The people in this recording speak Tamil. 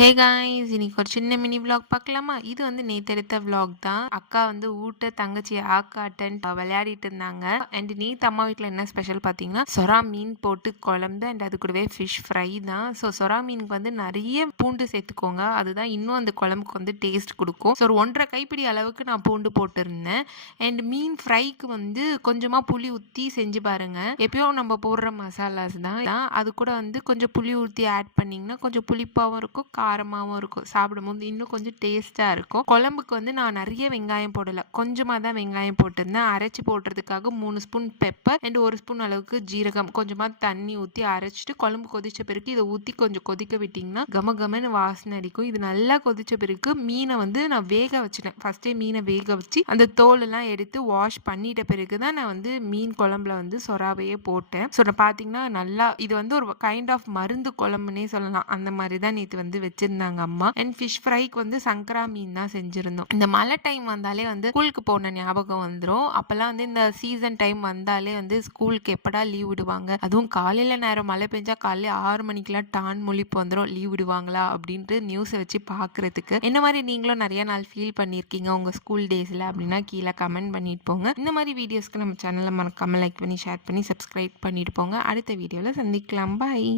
ஹே காய்ஸ் இன்னைக்கு ஒரு சின்ன மினி விளாக் பார்க்கலாமா? இது வந்து நேத்தெடுத்த விளாக் தான். அக்கா வந்து ஊட்ட தங்கச்சி ஆக்காட்டன் விளையாடிட்டு இருந்தாங்க. அண்ட் நேத்து அம்மா வீட்டில் என்ன ஸ்பெஷல் பார்த்தீங்கன்னா சொரா மீன் போட்டு குழம்பு அண்ட் அது கூடவே ஃபிஷ் ஃப்ரை தான். ஸோ சொரா மீனுக்கு வந்து நிறைய பூண்டு சேர்த்துக்கோங்க. அதுதான் இன்னும் அந்த குழம்புக்கு வந்து டேஸ்ட் கொடுக்கும். ஸோ ஒரு ஒன்றரை கைப்பிடி அளவுக்கு நான் பூண்டு போட்டிருந்தேன். அண்ட் மீன் ஃப்ரைக்கு வந்து கொஞ்சமாக புளி ஊற்றி செஞ்சு பாருங்க. எப்பயும் நம்ம போடுற மசாலாஸ் தான். அது கூட வந்து கொஞ்சம் புளி ஊற்றி ஆட் பண்ணிங்கன்னா கொஞ்சம் புளிப்பாகவும் இருக்கும் காரமாகவும் இருக்கும் சாப்பிடும்போது இன்னும் கொஞ்சம் டேஸ்ட்டாக இருக்கும். குழம்புக்கு வந்து நான் நிறைய வெங்காயம் போடலை. கொஞ்சமாக தான் வெங்காயம் போட்டிருந்தேன். அரைச்சி போடுறதுக்காக மூணு ஸ்பூன் பெப்பர் அண்ட் ஒரு ஸ்பூன் அளவுக்கு ஜீரகம். கொஞ்சமாக தண்ணி ஊற்றி அரைச்சிட்டு குழம்பு கொதிச்ச பிறகு இதை ஊற்றி கொஞ்சம் கொதிக்க விட்டிங்கன்னா கம கமன்னு வாசனை அடிக்கும். இது நல்லா கொதிச்ச பிறகு மீனை வந்து நான் வேக வச்சிட்டேன். ஃபஸ்ட்டே மீனை வேக வச்சு அந்த தோலெல்லாம் எடுத்து வாஷ் பண்ணிட்ட பிறகு தான் நான் வந்து மீன் குழம்புல வந்து சொராவையே போட்டேன். ஸோ நான் பார்த்தீங்கன்னா நல்லா இது வந்து ஒரு கைண்ட் ஆஃப் மருந்து குழம்புனே சொல்லலாம். அந்த மாதிரி தான் நேற்று வந்து வச்சிருந்தாங்க அம்மா. அண்ட் ஃபிஷ் ஃப்ரைக்கு வந்து சங்கரா மீன் தான் செஞ்சிருந்தோம். இந்த மழை டைம் வந்தாலே வந்து ஸ்கூலுக்கு போன ஞாபகம் வந்துடும் அப்போல்லாம் வந்து இந்த சீசன் டைம் வந்தாலே வந்து ஸ்கூலுக்கு எப்படா லீவ் விடுவாங்க? அதுவும் காலையில் நேரம் மழை பெஞ்சா காலையில் ஆறு மணிக்கெல்லாம் டான் மொழிப்பு வந்துடும் லீவ் விடுவாங்களா? அப்படின்ட்டு நியூஸை வச்சு பார்க்கறதுக்கு என்ன மாதிரி நீங்களும் நிறைய நாள் ஃபீல் பண்ணியிருக்கீங்க உங்கள் ஸ்கூல் டேஸில் அப்படின்னா கீழே கமெண்ட் பண்ணிட்டு போங்க. இந்த மாதிரி வீடியோஸ்க்கு நம்ம சேனலை மறக்காமல் லைக் பண்ணி ஷேர் பண்ணி சப்ஸ்கிரைப் பண்ணிட்டு போங்க. அடுத்த வீடியோவில் சந்திக்கலாம். பாய்